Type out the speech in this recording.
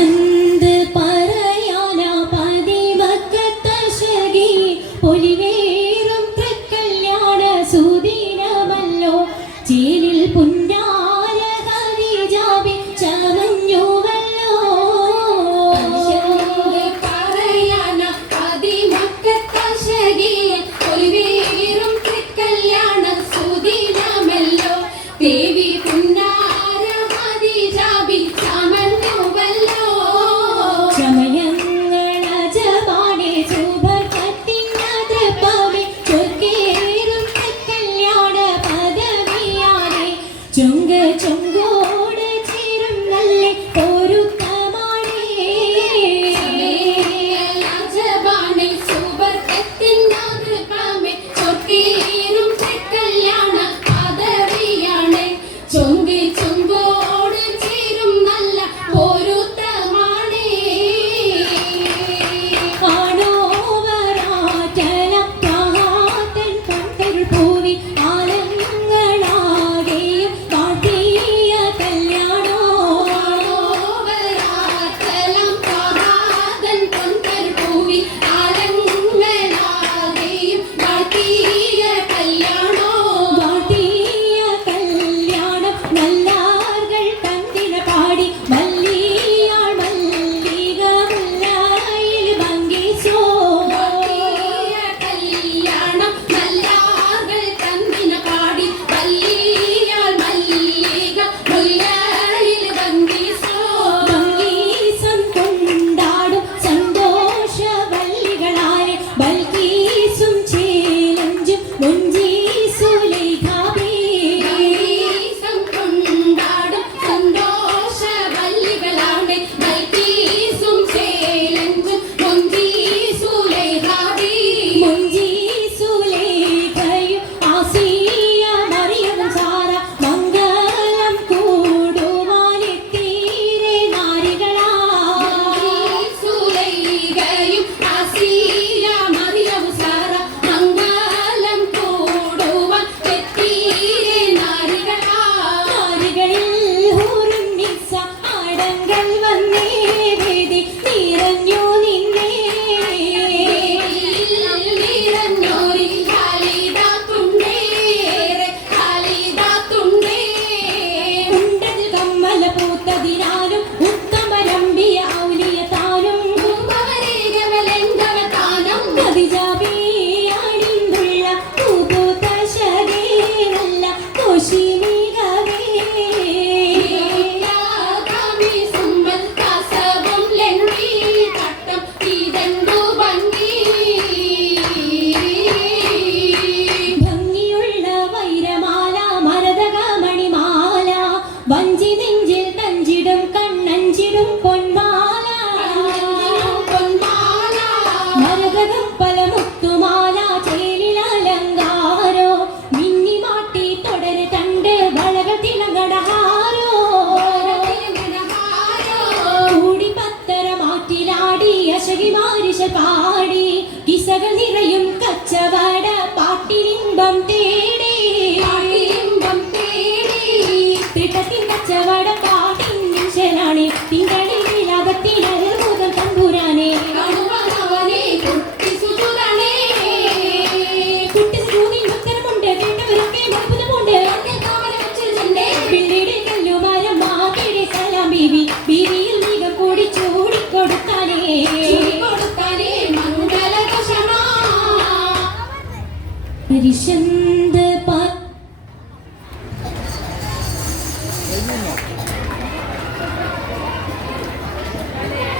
എന്ത് പറയാനാ പതിമക്കത്തശകി പൊലിവേറും തൃക്കല്യാണ സുദിനമല്ലോ ചേലിൽ പുന്നാര ഹരിജാബി ചമഞ്ഞുവല്ലോ. പറയാനാ പതിമക്കത്തശകി പൊലിവേറും തൃക്കല്യാണ സുദിനമല്ലോ ദേവി പുന്നാര ഹരിജാബി ചമഞ്ഞുവല്ലോ. ചമയങ്ങളജപാണേ സുബർക്കത്തിനതൃപ്പമേ ചൊർക്കേറും തൃക്കല്യാണ പദവിയാണേ ചൊങ്ക് ചൊങ്കോട് ചേരും നല്ല പൊരുത്തമാണേ. രാജവാണി സുബർക്കത്തിനതൃപ്പമേ ചൊർക്കേറും തൃക്കല്യാണ പദവിയാണേ ചൊങ്ക് ചൊങ്കോട് ചേരും നല്ല പൊരുത്തമാണേ. ആണോവരാറ്റലം പ്രാതൻ കണ്ടൊരു പൂവി ആലങ്ങളാകെയും കാട്ടിയ കല്യാണോ. ഓവരാത്തലം പ്രാതൻ കൊണ്ടൊരു പൂവി ആലങ്ങളാകെയും വാഴ്ത്തിയ കല്യാണോ. വാട്ടിയ കല്യാണം നല്ലാർകൾ കണ്ടിന പാടി മല്ലിയാൾ മല്ലിക മുല്ലായിൽ ഭംഗിച്ചോ. വാഴ്ത്തിയ കല്യാണം നല്ലാകൾ തന്നിന പാടി വല്ലിയാൾ മല്ലിക മുല്ലയിൽ ഭംഗിച്ചോ. ഭംഗീസം കൊണ്ടാടും സന്തോഷവല്ലികളാലെ ബൽക്കീസും ചേലഞ്ചും മുഞ്ചീസുലൈഖാബി. ഭംഗീസം കൊണ്ടാടും സന്തോഷവല്ലികളാണ് ബൽക്കീസും ചേലഞ്ചും മുഞ്ചീസുലൈഖാബി. മുഞ്ചീസുലൈഖയും ആസിയ മറിയവും സാറ മംഗളം കൂടുവാനെത്തീരെ നാരികളാ. സുലൈഖയും ആസിയ മറിയവും സാറ മംഗലം കൂടുവാൻ എത്തീരെ നാരികളാ. നാരികളിൽ ഹൂറുൻ നിസ്സ ആടങ്ങൾ വന്നേ വേദി നിറഞ്ഞു നിന്നേ. നിറഞ്ഞോരി ഖാലിദാത്തുണ്ടേറെ ഖാലിദാത്തുണ്ടേ. ഉണ്ടതിൽ കമ്മല പൂത്തതിനാലും ഉത്തമരമ്പിയ ഔലിയത്താലും കുംഭവരേഖവലെങ്കവതാനം ഖദീജാബിയാണിന്തുള്ള പൂപൂത്ത ശകേ നല്ല കോശിനികവേ. യാഗാമി സുമ്മൽ കാസവും ലെണ്ണി തട്ടം ഇതെന്തു ഭംഗി. ഭംഗിയുള്ള വൈരമാല മരതക മണിമാല വഞ്ചി നെഞ്ചിൽ തഞ്ചിടും കണ്ണഞ്ചിടും പൊന്മാല. പൊന്മാല മരതകം പല മുത്തുമാല ചേലിലലങ്കാരോ മിന്നിമാട്ടി തുടര് തണ്ട് വളകൾ തിളങ്ങടഹാരോ. കൂടി പത്തര മാറ്റിലാടി അശകിമാരിശ പാടി കിസകൾ നിറയും കച്ചവട പാട്ടിലിമ്പം തേടി. പാട്ടിലിമ്പം തേടി തിട്ടത്തിൻ കച്ചവട പാട്ടിൻ നിശനാണേ തിങ്കളിൽ വിലാപത്തിൽ അൽമുഖം തമ്പുരാനേ. കണുവനവനെ കുട്ടിസുതുരണേ. കുട്ടിസ്കൂനിൽ ഉത്തരമുണ്ട് കേട്ടവരൊക്കെ അത്ഭുതമുണ്ട്. കാമന വച്ചിട്ടുണ്ട് പിള്ളീട് കല്ലുമാരം മാതിരി സലാം ബീവി ബീവിയിൽ മികം കൂടി ചൂടിക്കൊടുത്താനേ. കൊടുത്താലേ മംഗളകഷമാ. പരിശന്ത